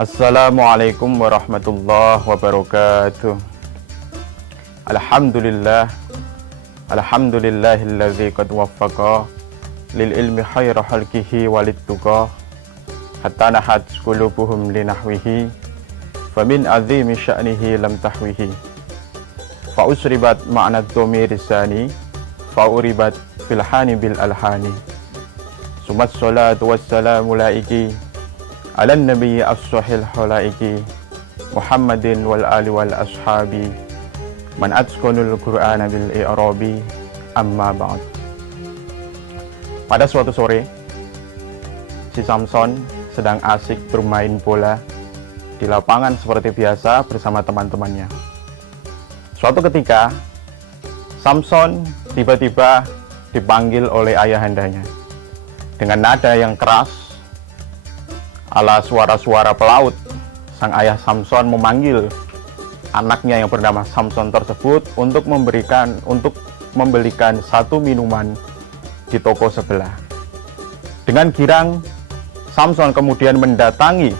Assalamualaikum warahmatullahi wabarakatuh. Alhamdulillahilladzi qad waffaqa lil ilmi khaira khalqihi walittuqa hatta nahat qulubuhum linahwihi famin azimi sya'nihi lam tahwihi fa usribat ma'na dhamir lisani fa uribat filhani bil alhani sumat salatu wassalamu laiki alan nabiyyi as-sahil halaiki Muhammadin wal ali wal ashabi man atqanul qur'ana bil i'rabi amma ba'd. Pada suatu sore, si Samson sedang asik bermain bola di lapangan seperti biasa bersama teman-temannya. Suatu ketika, Samson tiba-tiba dipanggil oleh ayahandanya dengan nada yang keras ala suara-suara pelaut. Sang ayah Samson memanggil anaknya yang bernama Samson tersebut untuk membelikan satu minuman di toko sebelah. Dengan girang, Samson kemudian mendatangi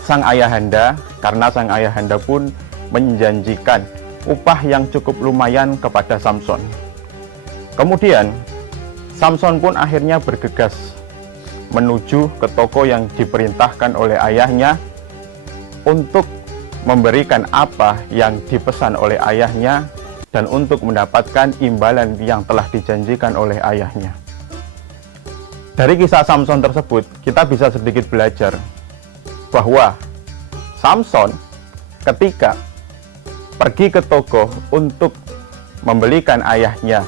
sang ayahanda karena sang ayahanda pun menjanjikan upah yang cukup lumayan kepada Samson. Kemudian Samson pun akhirnya bergegas menuju ke toko yang diperintahkan oleh ayahnya untuk memberikan apa yang dipesan oleh ayahnya dan untuk mendapatkan imbalan yang telah dijanjikan oleh ayahnya. Dari kisah Samson tersebut, kita bisa sedikit belajar bahwa Samson ketika pergi ke toko untuk membelikan ayahnya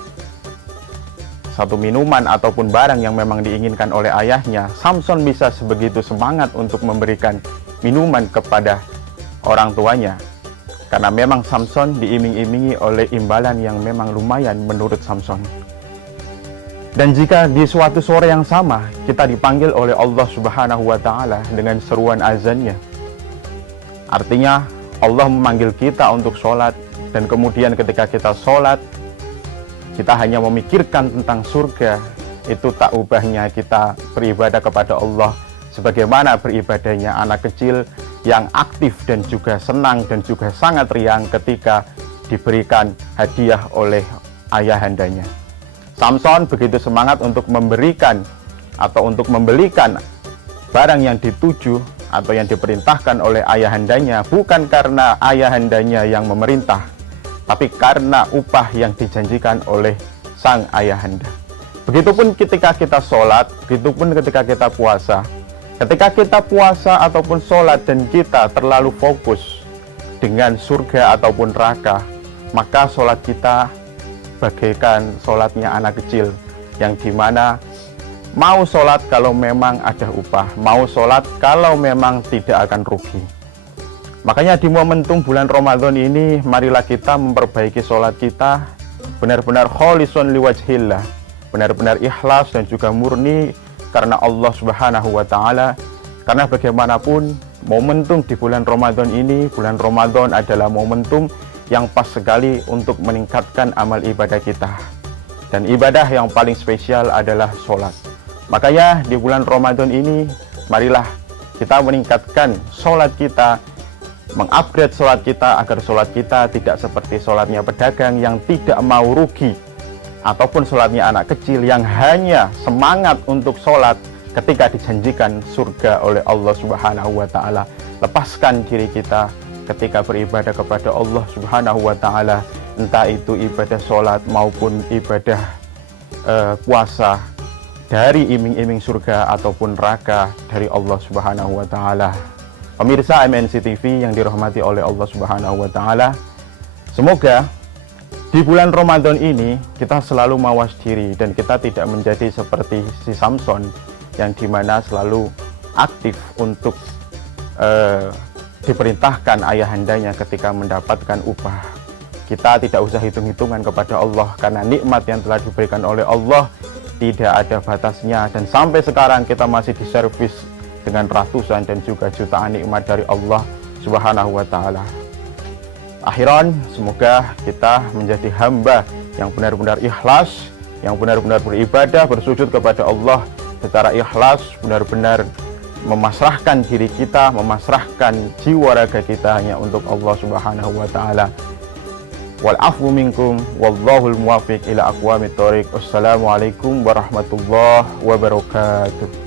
satu minuman ataupun barang yang memang diinginkan oleh ayahnya, Samson bisa sebegitu semangat untuk memberikan minuman kepada orang tuanya karena memang Samson diiming-imingi oleh imbalan yang memang lumayan menurut Samson. Dan jika di suatu sore yang sama kita dipanggil oleh Allah Subhanahu wa Ta'ala dengan seruan azannya, artinya Allah memanggil kita untuk sholat, dan kemudian ketika kita sholat kita hanya memikirkan tentang surga, itu tak ubahnya kita beribadah kepada Allah sebagaimana beribadahnya anak kecil yang aktif dan juga senang dan juga sangat riang ketika diberikan hadiah oleh ayahandanya. Samson begitu semangat untuk memberikan atau untuk membelikan barang yang dituju atau yang diperintahkan oleh ayahandanya, bukan karena ayahandanya yang memerintah, tapi karena upah yang dijanjikan oleh sang ayahanda. Begitupun ketika kita sholat, begitupun ketika kita puasa. Ketika kita puasa ataupun sholat dan kita terlalu fokus dengan surga ataupun neraka, maka sholat kita bagaikan sholatnya anak kecil yang dimana mau sholat kalau memang ada upah, mau sholat kalau memang tidak akan rugi. Makanya di momentum bulan Ramadan ini, marilah kita memperbaiki sholat kita benar-benar kholisun liwajhillah, benar-benar ikhlas dan juga murni karena Allah Subhanahu wa Ta'ala. Karena bagaimanapun momentum di bulan Ramadan ini, bulan Ramadan adalah momentum yang pas sekali untuk meningkatkan amal ibadah kita, dan ibadah yang paling spesial adalah sholat. Makanya di bulan Ramadan ini, marilah kita meningkatkan sholat kita, mengupgrade sholat kita agar sholat kita tidak seperti sholatnya pedagang yang tidak mau rugi, ataupun sholatnya anak kecil yang hanya semangat untuk sholat ketika dijanjikan surga oleh Allah Subhanahu wa Ta'ala. Lepaskan diri kita ketika beribadah kepada Allah Subhanahu wa Ta'ala, entah itu ibadah sholat maupun ibadah puasa, dari iming-iming surga ataupun neraka dari Allah Subhanahu wa Ta'ala. Pemirsa MNC TV yang dirahmati oleh Allah Subhanahu wa Ta'ala, semoga di bulan Ramadan ini kita selalu mawas diri dan kita tidak menjadi seperti si Samson yang dimana selalu aktif untuk diperintahkan ayahandanya ketika mendapatkan upah. Kita tidak usah hitung-hitungan kepada Allah karena nikmat yang telah diberikan oleh Allah tidak ada batasnya, dan sampai sekarang kita masih diservis dengan ratusan dan juga jutaan nikmat dari Allah Subhanahu wa Ta'ala. Akhiran, semoga kita menjadi hamba yang benar-benar ikhlas, yang benar-benar beribadah, bersujud kepada Allah secara ikhlas, benar-benar memasrahkan diri kita, memasrahkan jiwa raga kita hanya untuk Allah Subhanahu wa taala. Wal afwu minkum wallahul muwaffiq ila aqwamit thoriq. Wassalamualaikum warahmatullahi wabarakatuh.